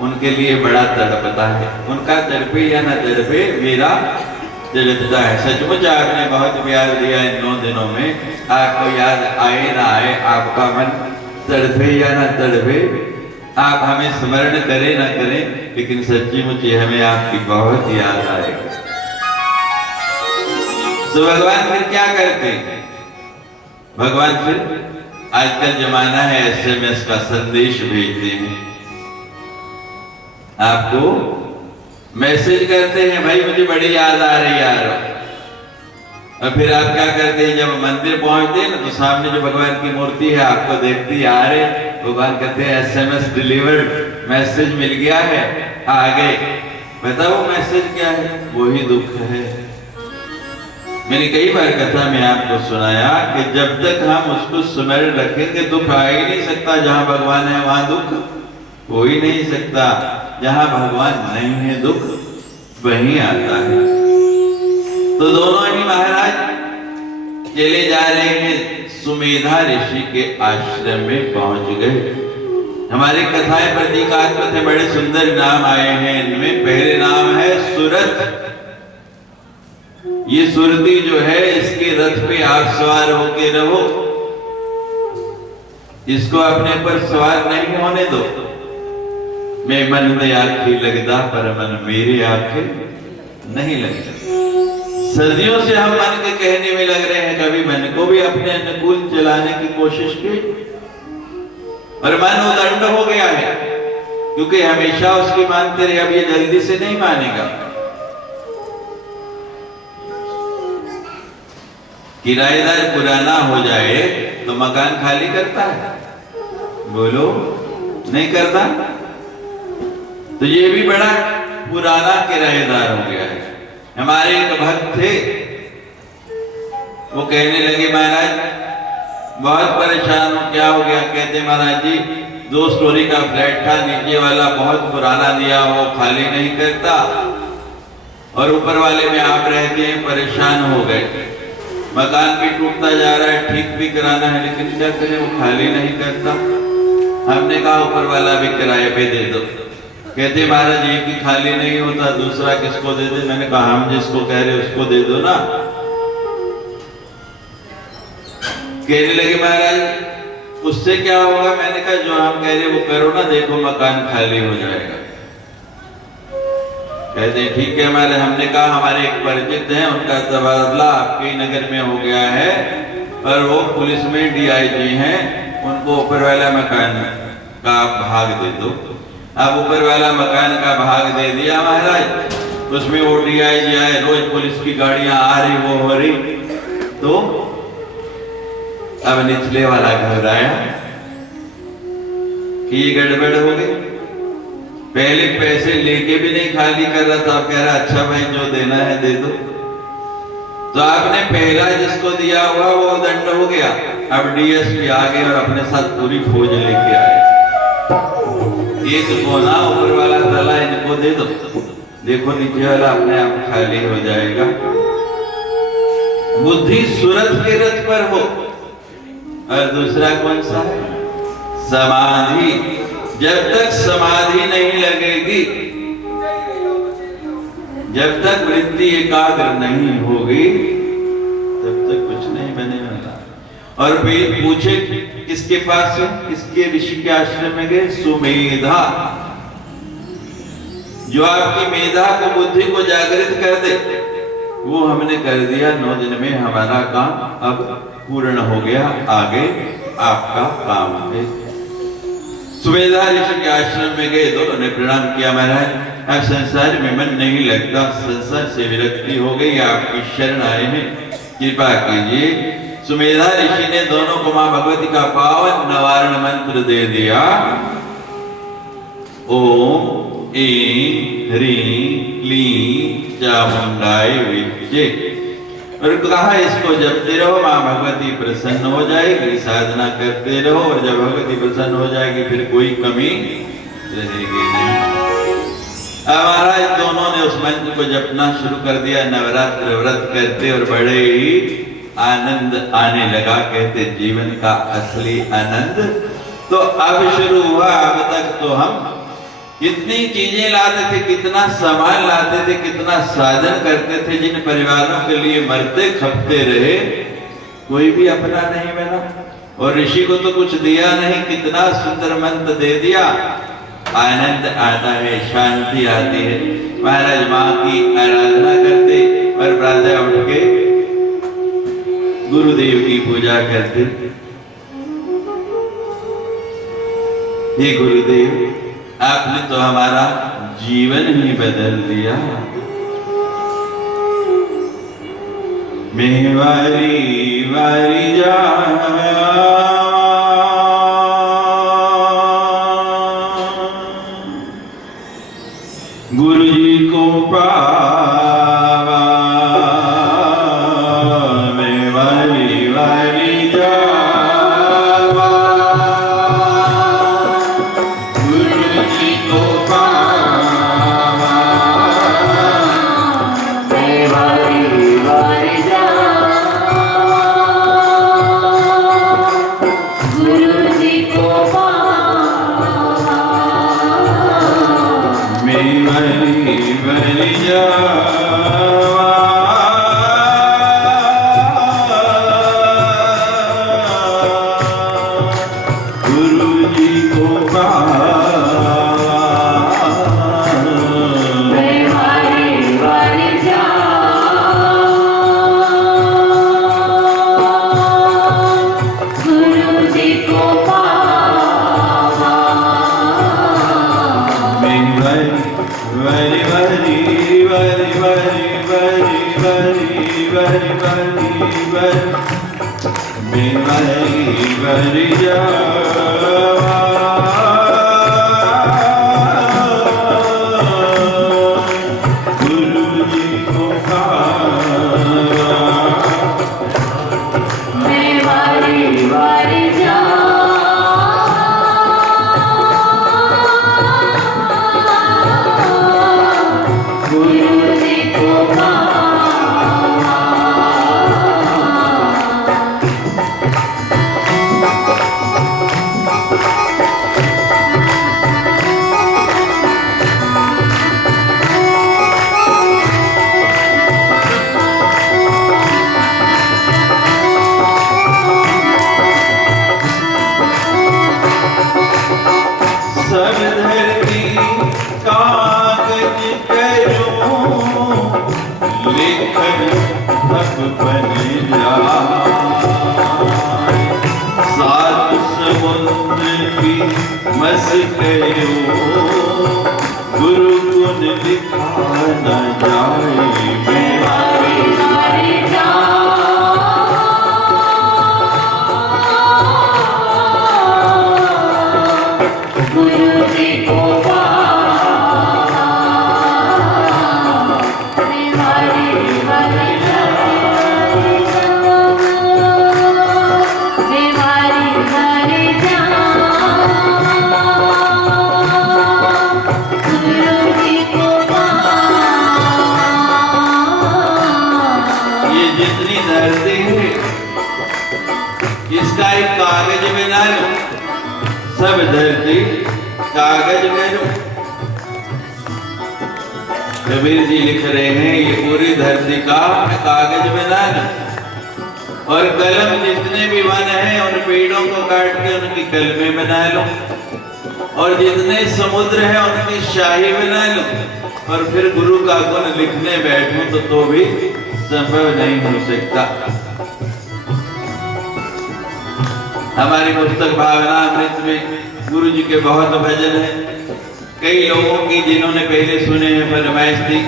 उनके लिए बड़ा तड़पता है। उनका तड़पे या ना तड़पे, मेरा तड़पता है। सचमुच आपने बहुत प्यार दिया इन 9 दिनों में। आपको याद आए ना आए, आपका मन तड़पे या ना तड़पे, आप हमें स्मरण करें ना करें, लेकिन सच्ची मुझे हमें आपकी बहुत याद आएगी। तो भगवान फिर क्या करते? भगवान फिर आजकल जमाना है SMS का, संदेश भेजते हैं, आपको मैसेज करते हैं भाई मुझे बड़ी याद आ रही यार। और फिर आप क्या करते हैं? जब मंदिर पहुंचते हैं ना, तो सामने जो भगवान की मूर्ति है आपको देखती आ रहे, भगवान कहते हैं SMS डिलीवर्ड, मैसेज मिल गया है, आ गए। बताओ मैसेज क्या है? वही दुख है। मैंने कई बार कथा में आपको सुनाया कि जब तक हम उसको स्मरण रखेंगे दुख आ ही नहीं सकता। जहां भगवान है वहां दुख हो ही नहीं सकता। जहां भगवान नहीं है दुख वहीं आता है। तो दोनों ही महाराज चले जा रहे हैं, सुमेधा ऋषि के आश्रम में पहुंच गए। हमारी कथाएं प्रतीकात्मक है, बड़े सुंदर नाम आए हैं इनमें। पहले नाम है सुरथ। ये सुरती जो है, इसके रथ पे आप सवार होके रहो। इसको अपने पर सवार नहीं होने दो। मैं मन में आंखें लगदा पर मन मेरे आंखें नहीं लगता। सदियों से हम मन के कहने में लग रहे हैं, कभी मन को भी अपने अनुकूल चलाने की कोशिश की और मन उदंड हो गया है, क्योंकि हमेशा उसकी मानते रहे। अब ये जल्दी से नहीं मानेगा। किराएदार पुराना हो जाए तो मकान खाली करता है, बोलो नहीं करता। तो ये भी बड़ा पुराना किराएदार हो गया है। हमारे एक भक्त थे, वो कहने लगे महाराज बहुत परेशान हूं, क्या हो गया? कहते महाराज जी 2 स्टोरी का फ्लैट था, नीचे वाला बहुत पुराना दिया, वो खाली नहीं करता और ऊपर वाले में आप रहते हैं, परेशान हो गए। मकान भी टूटता जा रहा है, ठीक भी कराना है, लेकिन क्या करें, वो खाली नहीं करता। हमने कहा ऊपर वाला भी किराए पे दे दो। कहते महाराज एक ही खाली नहीं होता, दूसरा किसको दे दे? मैंने कहा हम जिसको कह रहे उसको दे दो ना। कहने लगे महाराज उससे क्या होगा? मैंने कहा जो हम कह रहे वो करो ना, देखो मकान खाली हो जाएगा। कहते ठीक है महाराज। हमने कहा हमारे एक परिचित हैं, उनका तबादला आपके नगर में हो गया है और वो पुलिस में DIG हैं, उनको ऊपर वाला मकान का भाग दे दो। अब ऊपर वाला मकान का भाग दे दिया महाराज, उसमें वो DIG आए, रोज पुलिस की गाड़ियां आ रही, वो हो रही। तो अब निचले वाला घबराया कि ये गड़बड़ हो गई। पहले पैसे लेके भी नहीं खाली कर रहा था, अब कह रहा अच्छा भाई जो देना है दे दो। तो आपने पहला जिसको दिया हुआ वो दंड हो गया। अब DSP आ गए और अपने साथ पूरी फौज लेके आए। एक कोना ऊपर वाला तला इनको दे दो, देखो नीचे वाला अपने आप खाली हो जाएगा। बुद्धि सूरत के रथ पर हो। और दूसरा कौन सा है? समाधि। जब तक समाधि नहीं लगेगी, जब तक वृत्ति एकाग्र नहीं होगी, तब तक कुछ नहीं बने वाला। और वेद पूछे किसके पास है? किसके ऋषि के आश्रम में गए? सुमेधा। जो आपकी मेधा को, बुद्धि को जागृत कर दे, वो हमने कर दिया। 9 दिन में हमारा काम अब पूर्ण हो गया, आगे आपका काम है। सुमेधा ऋषि के आश्रम में गए, दोनों ने प्रणाम किया महाराज अब संसार में मन नहीं लगता, संसार से विरक्ति हो गई, आपकी शरण आए हैं, कृपा कीजिए। सुमेधा ऋषि ने दोनों को मां भगवती का पावन निवारण मंत्र दे दिया। ओम ऐं ह्रीं क्लीं चामुंडाय विद्ये। और कहा इसको जपते रहो, मां भगवती प्रसन्न हो जाएगी। साधना करते रहो और जब भगवती प्रसन्न हो जाएगी फिर कोई कमी रहेगी नहीं। अब महाराज दोनों ने उस मंत्र को जपना शुरू कर दिया। नवरात्र व्रत करते और बड़े ही आनंद आने लगा। कहते जीवन का असली आनंद तो अब शुरू हुआ। अब तक तो हम कितनी चीजें लाते थे, कितना सामान लाते थे, कितना साधन करते थे, जिन परिवारों के लिए मरते खपते रहे, कोई भी अपना नहीं बना। और ऋषि को तो कुछ दिया नहीं, कितना सुंदर मंत्र दे दिया। आनंद आता है, शांति आती है। महाराज माँ की आराधना करते और प्रातः उठ के गुरुदेव की पूजा करते। हे गुरुदेव, आपने तो हमारा जीवन ही बदल दिया। मैं वारी वारी जा गुरु जी को पावा। मैं वारी वारी जा बरी बरी बरी बीमारी बरी जा गुरु जी को बीमारी बरी जा सब धरती कागज करूं लेखन अब बन जाए सात समुद्र की मस करूं गुरु गुण लिखा न जाए बीमारी बरी जा गुरु जी को बीमारी बरी जा बीमारी बरी जा गुरु जी को ये जितनी धरती है इसका एक कागज बना लो सब धरती कागज करो कबीर जी लिख रहे हैं ये पूरी धरती का कागज बना लो और कलम जितने भी वन हैं उन पेड़ों को काट के उनकी कलमें बना लो और जितने समुद्र हैं उनकी शाही बना लो और फिर गुरु का गुण लिखने बैठूं तो भी संभव नहीं हो सकता। हमारी पुस्तक भावना अमृत में गुरु जी के बहुत भजन हैं। कई लोगों की जिन्होंने पहले सुने हैं फरमाइश थी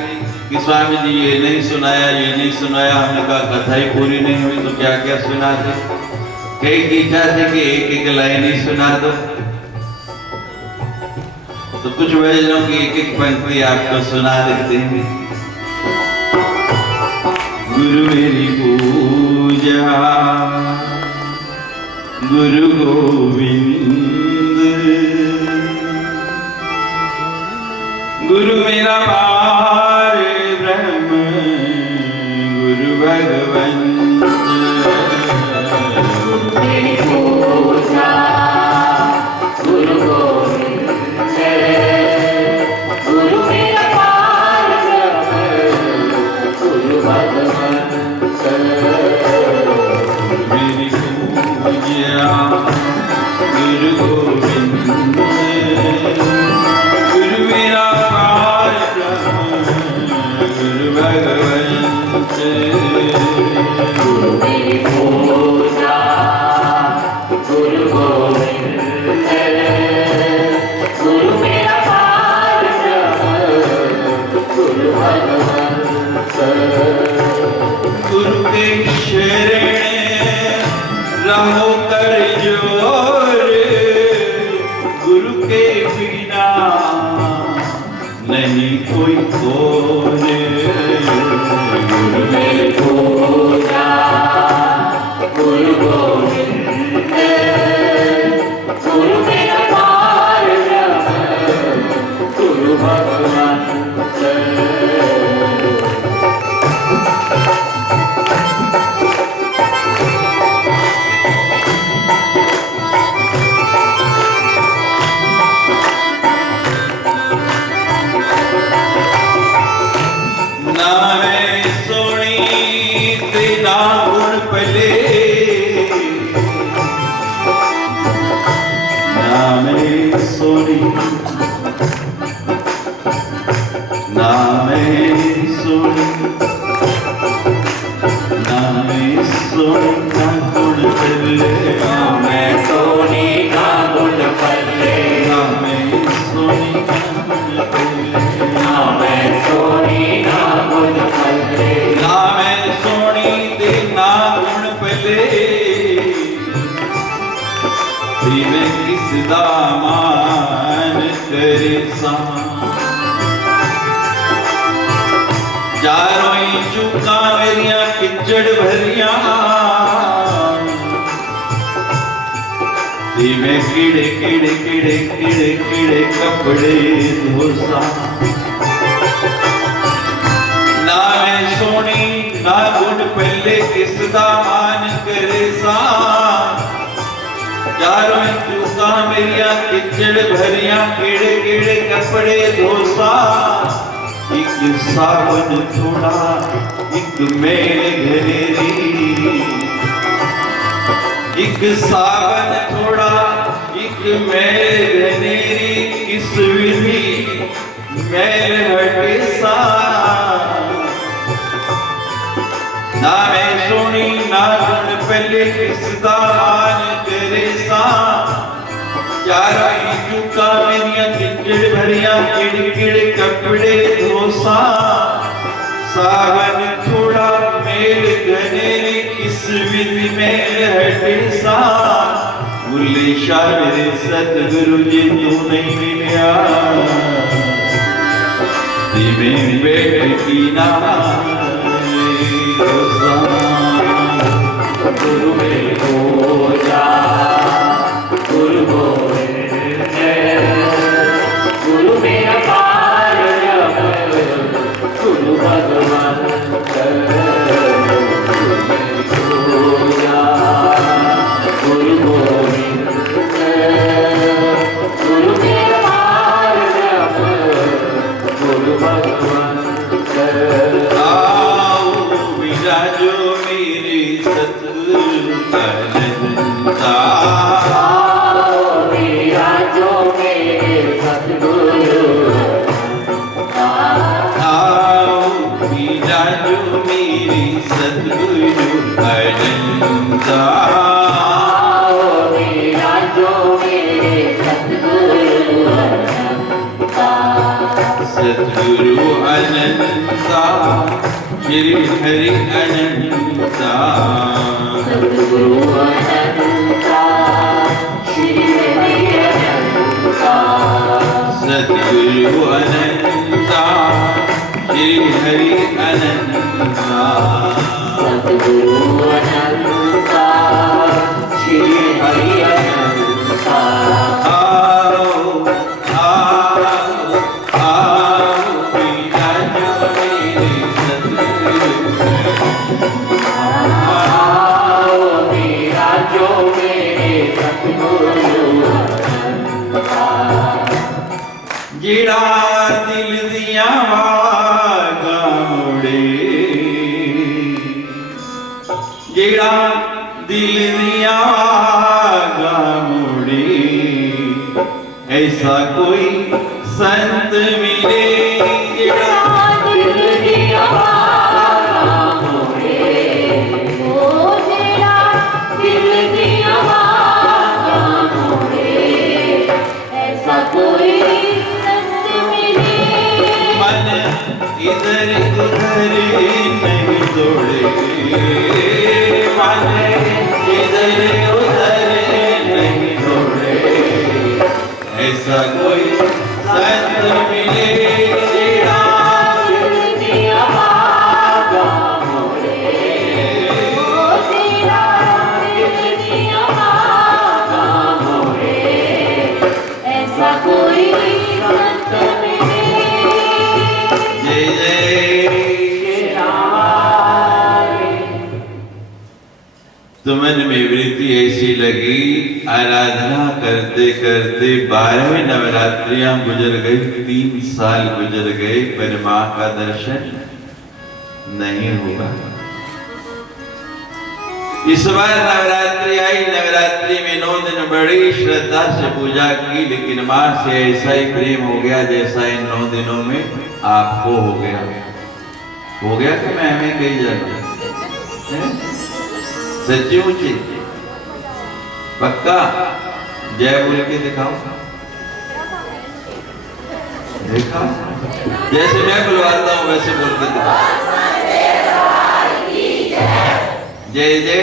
कि स्वामी जी ये नहीं सुनाया ये नहीं सुनाया। हमने कहा कथा ही पूरी नहीं हुई तो क्या क्या सुना थे। कई की इच्छा थी कि एक एक लाइन ही सुना दो तो कुछ भजनों की एक एक पंक्ति आपको सुना देते हैं। गुरु मेरी पूजा गुरु गोविंद गुरु मेरा पार ब्रह्म गुरु भगवंत मेरी पूजा गुरु गोविंद गुरु मेरा पार ब्रह्म गुरु भगवंत मेरी पूजा गुरु गोविंद गुरु मेरा पार ब्रह्म गुरु भगवंत मेरी पूजा गुरु गोविंद गुरु मेरा पार ब्रह्म गुरु भगवंत गुरु के शरण रहो कर जोर गुरु के बिना नहीं कोई कौन गुरु मेरी पूजा गुरु गोविंद गुरु मेरा पार ब्रह्म गुरु भगवंत नामे सोनी तेरा गुण पले नामे सोनी नामे सोनी नामे सोनी का गुण पले नामे सोनी का गुण पल्ले नामे सोनी का गुण पले नामे सोनी का गुण पल्ले नामे सोनी दामान करे सा चारों ही चुका मेरिया किचड़ भरिया में कीड़े कीड़े कीड़े कीड़े कीड़े कपड़े धोसा ना मैं सोनी ना गुण पहले किस दामान करे सा चारों चूका मेरिया किचड़ भरिया कीड़े कीड़े कपड़े धोसा एक सावन थोड़ा एक मेरे घरेरी एक सावन थोड़ा एक मेरे घनेरी किस विधि मैल हटे सा ना मैं सोनी ना गुण पहले किस दामान करे सा चारा ही चुका मेरिया किचड़ भरिया किड़ किड़ कपड़े धोसा सावन थोड़ा मेल घनेरी किस विधि मेल हटे सा बुल्ले शाह मेरे सतगुरु जी तू नहीं मिलिया में बैठ की ना गुरु में हो जा गुरु गोविंद गुरु मेरा पार गुरु भगवान हो जा गुरु गोविंद गुरु मेरा पार गुरु भगवान आओ विराजो मेरे सतगुरु अनंता विराजो मेरे सतगुरु आओ विराजो मेरे सतगुरु अनंता विराजो मेरे सतगुरु सतगुरु अनंता श्री हरि अनंता सतगुरु अनंता श्री हरि अनंता सतगुरु अनंता श्री हरि अनंता सतगुरु अनंता श्री हरि अनंता आओ आओ आओ विराजो मेरे सतगुरु आओ विराजो मेरे सतगुरु जेड़ा दिल दिया वागा मुड़े जेड़ा दिल दिया वागा मुड़े ऐसा कोई संत मिले जेड़ा दिल दिया वागा मोरे ओ जेड़ा दिल दिया वागा मोरे ऐसा कोई संत मिले मन इधर उधर नहीं दौड़े मन इधर उधर नहीं दौड़े ऐसा कोई संत मिले जेड़ा दिल दिया वागा मोरे ओ जेड़ा दिल दिया वागा मोरे ऐसा कोई संत मिले जय जय तो मन में वृत्ति ऐसी लगी आराधना करते करते 12 नवरात्रियां गुजर गई 3 साल गुजर गए पर मां का दर्शन नहीं हुआ। इस बार नवरात्रि आई, नवरात्रि में 9 दिन बड़ी श्रद्धा से पूजा की, लेकिन मां से ऐसा ही प्रेम हो गया जैसा इन 9 दिनों में आपको हो गया कि मैं हमें कही जाता सच्ची ऊंची पक्का जय बोल के दिखाओ, देखा जैसे मैं बुलवाता हूं वैसे बोल के दिखाओ। जय जय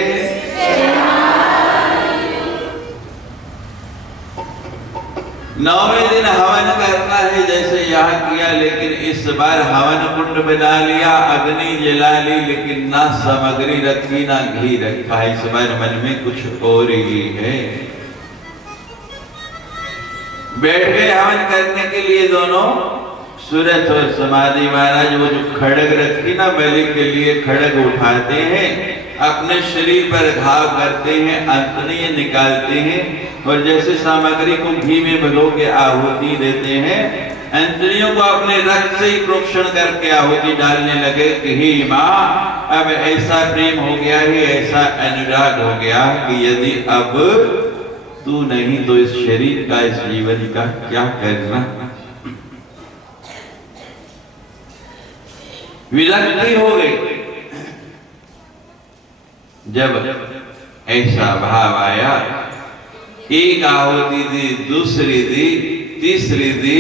9वें दिन हवन करना है जैसे यहाँ किया, लेकिन इस बार हवन कुंड बना लिया, अग्नि जला ली, लेकिन ना सामग्री रखी ना घी रखा। इस बार मन में कुछ और ही है। बैठ गए हवन करने के लिए दोनों, सूरत और समाधि महाराज। वो जो खड़ग रखी ना बलि के लिए, खड़ग उठाते हैं, अपने शरीर पर घाव करते हैं, अंतड़ियां निकालते हैं, और जैसे सामग्री को घी में भिगो के आहुति देते हैं, अंतड़ियों को अपने रक्त से ही प्रोक्षण करके आहुति डालने लगे कि हे माँ, अब ऐसा प्रेम हो गया है, ऐसा अनुराग हो गया कि यदि अब तू नहीं तो इस शरीर का, इस जीवन का क्या करना। विरक्ति हो गई। जब ऐसा भाव आया, एक आहुति दी, दूसरी दी, तीसरी दी,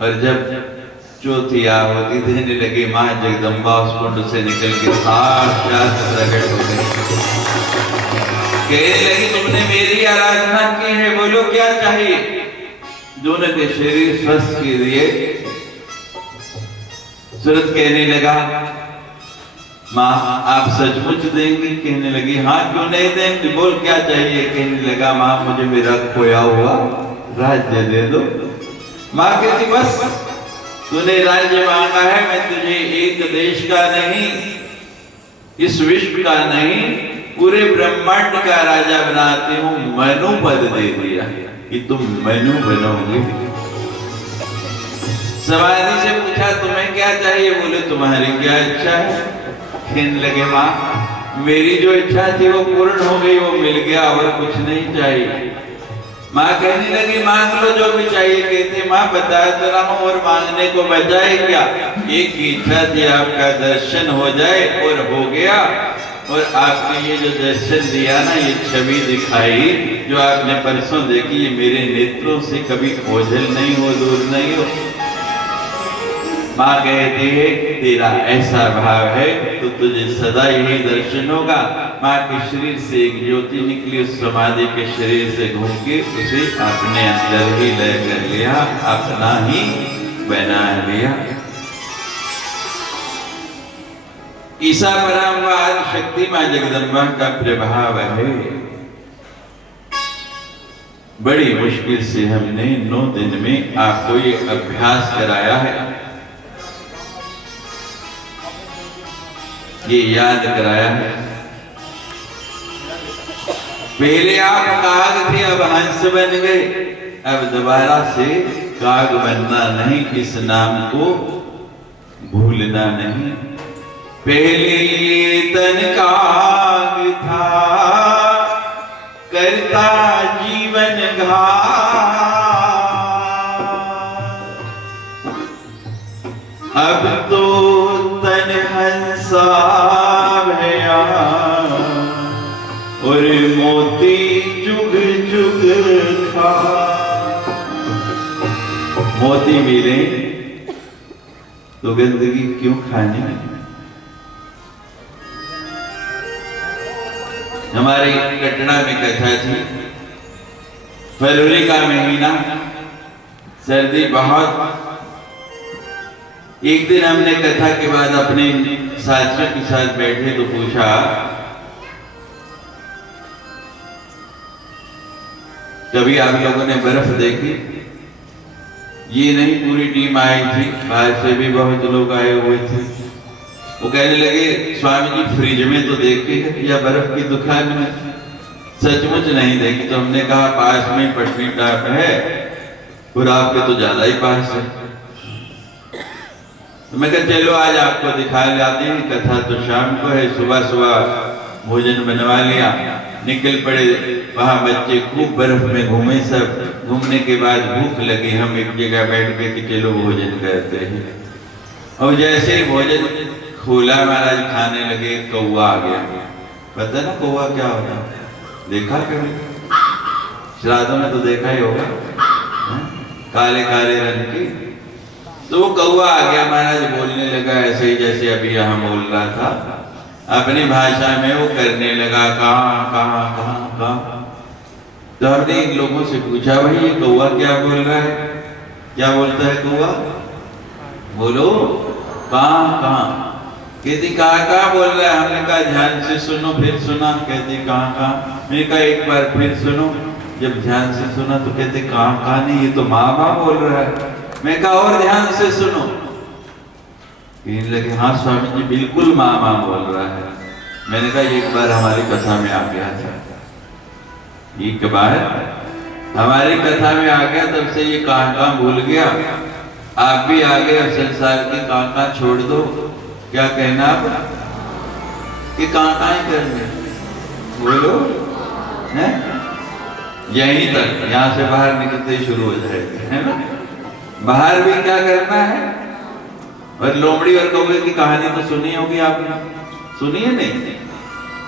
और जब चौथी आहुति देने लगे, मां जगदम्बा उस कुंड से निकल के साक्षात प्रकट हो गई। कहने लगी, तुमने मेरी आराधना की है, बोलो क्या चाहिए। दोनों के शरीर स्वस्थ के लिए सूरत कहने लगा, माँ आप सचमुच देंगी। कहने लगी, हाँ क्यों नहीं देंगे, बोल क्या चाहिए। कहने लगा, माँ मुझे मेरा खोया हुआ राज्य दे दो। माँ कहती, बस तूने राज्य मांगा है, मैं तुझे एक देश का नहीं, इस विश्व का नहीं, पूरे ब्रह्मांड का राजा बनाती हूँ। मनु पद दे दिया कि तुम मनु बनोगे। समाधि से पूछा, तुम्हें क्या चाहिए। बोले, तुम्हारी क्या इच्छा है। कहने लगे, माँ मेरी जो इच्छा थी वो पूर्ण हो गई, वो मिल गया, और कुछ नहीं चाहिए। माँ कहने लगी, मांग लो जो भी चाहिए। कहते, माँ बता तो रहा हूँ, और मांगने को बजाय क्या, एक ही इच्छा थी, आपका दर्शन हो जाए, और हो गया। और आपने ये जो दर्शन दिया ना, ये छवि दिखाई जो आपने परसों देखी, ये मेरे नेत्रों से कभी ओझल नहीं हो, दूर नहीं हो। माँ कहती है, तेरा ऐसा भाव है तो तुझे सदा यही दर्शन होगा। माँ के शरीर से एक ज्योति निकली, उस समाधि के शरीर से घूम के उसे अपने अंदर ही लय कर लिया, अपना ही बना लिया। ईसा परम शक्ति माँ जगदम्बा का प्रभाव है। बड़ी मुश्किल से हमने 9 दिन में आपको ये अभ्यास कराया है, ये याद कराया है। पहले आप काग थे, अब हंस बन गए। अब दोबारा से काग बनना नहीं, इस नाम को भूलना नहीं। पहले ये तन काग था, करता जीवन घात, अब तो तन हंसा भया, और मोती जुग जुग खा। मोती मिले तो गंदगी क्यों खानी। हमारे कटरा में कथा थी, फरवरी का महीना, सर्दी बहुत। एक दिन हमने कथा के बाद अपने साथियों के साथ बैठे तो पूछा, कभी आप लोगों ने बर्फ देखी। ये नहीं पूरी टीम आई थी, बाहर से भी बहुत लोग आए हुए थे। वो कहने लगे, स्वामी जी फ्रिज में तो देखी है या बर्फ की दुकान में। सचमुच नहीं देखी। तो हमने कहा पास में पटनी टाप है और आपके तो ज्यादा ही पास है। तो मैं कहा चलो आज आपको दिखा लाते हैं। कथा तो शाम को है, सुबह सुबह भोजन बनवा लिया, निकल पड़े। वहां बच्चे खूब बर्फ में घूमे। सब घूमने के बाद भूख लगी, हम एक जगह बैठ के कि चलो भोजन करते हैं। और जैसे ही भोजन खोला महाराज खाने लगे, कौवा आ गया। पता ना कौवा क्या होता, देखा कभी? श्राद्धों में तो देखा ही होगा, काले काले रंग की। तो वो कौवा आ गया, महाराज बोलने लगा ऐसे ही जैसे अभी यहाँ बोल रहा था, अपनी भाषा में वो करने लगा कहाँ कहाँ कहाँ कहाँ। तो हमने इन लोगों से पूछा, भाई ये कौवा क्या बोल रहा है? क्या बोलता है कौवा? बोलो, कहाँ कहाँ? कहती कहाँ कहाँ बोल रहा है? हमने कहा ध्यान से सुनो। फिर सुना, कहती कहाँ कहाँ? मैंने कहा एक बार फिर सुनो। जब ध्यान से सुना तो कहते कहाँ कहाँ नहीं, ये तो माँ माँ बोल रहा है। मैं कहा और ध्यान से सुनो। कहने लगे हाँ स्वामी जी बिल्कुल माँ माँ बोल रहा है। मैंने कहा एक बार हमारी कथा में आ गया था, एक बार हमारी कथा में आ गया, तब से ये कहाँ कहाँ भूल गया। आप भी आ गए और संसार की कहाँ कहाँ छोड़ दो। क्या कहना आप? कि कहाँ कहाँ ही करने, बोलो है यहीं तक, यहाँ से बाहर निकलते ही शुरू हो जाएगा, है ना? बाहर भी क्या करना है? और लोमड़ी और कौवे की कहानी तो सुनी होगी आपने, सुनी है नहीं?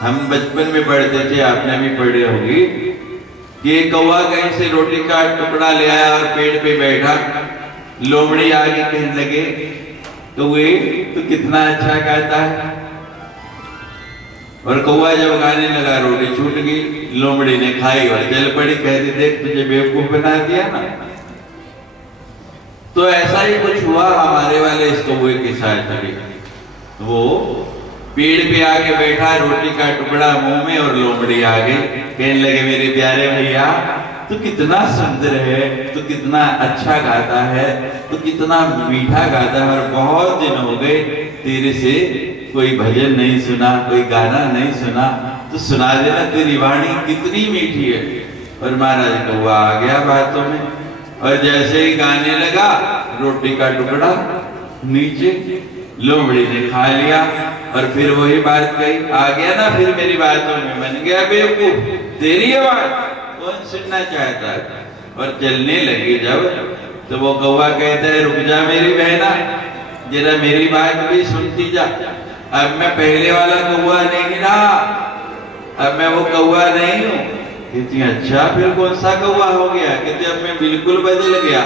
हम बचपन में पढ़ते थे, आपने भी पढ़ी होगी कि एक कौवा कहीं से रोटी का टुकड़ा ले आया और पेड़ पे बैठा। लोमड़ी आगे कहने लगे कौवे तो कितना अच्छा गाता है। और कौवा जब गाने लगा रोटी छूट गई, लोमड़ी ने खाई और जल पड़ी, कहती देख तुझे बेवकूफ बना दिया ना। तो ऐसा ही कुछ हुआ हमारे वाले इस कौवे के साथ। वो पेड़ पे आके बैठा, रोटी का टुकड़ा मुंह में, और लोमड़ी आ गई। कहने लगे मेरे प्यारे भैया तू कितना सुंदर है, तू कितना अच्छा गाता है, तू कितना मीठा गाता है, और बहुत दिन हो गए तेरे से कोई भजन नहीं सुना, कोई गाना नहीं सुना, तो सुना देना, तेरी वाणी कितनी मीठी है। और महाराज कौवा आ गया बातों में, और जैसे ही गाने लगा रोटी का टुकड़ा नीचे, लोमड़ी ने खा लिया। और फिर वही बात कही, आ गया ना फिर मेरी बातों में, बन गया बेवकूफ, तेरी आवाज कौन सुनना चाहता है। और चलने लगी जब, तो वो कौवा कहता है रुक जा मेरी बहना, जरा मेरी बात भी सुनती जा। अब मैं पहले वाला कौवा नहीं रहा, अब मैं वो कौवा नहीं हूँ। कहती अच्छा फिर कौन सा कौवा हो गया? कहती अब मैं बिल्कुल बदल गया।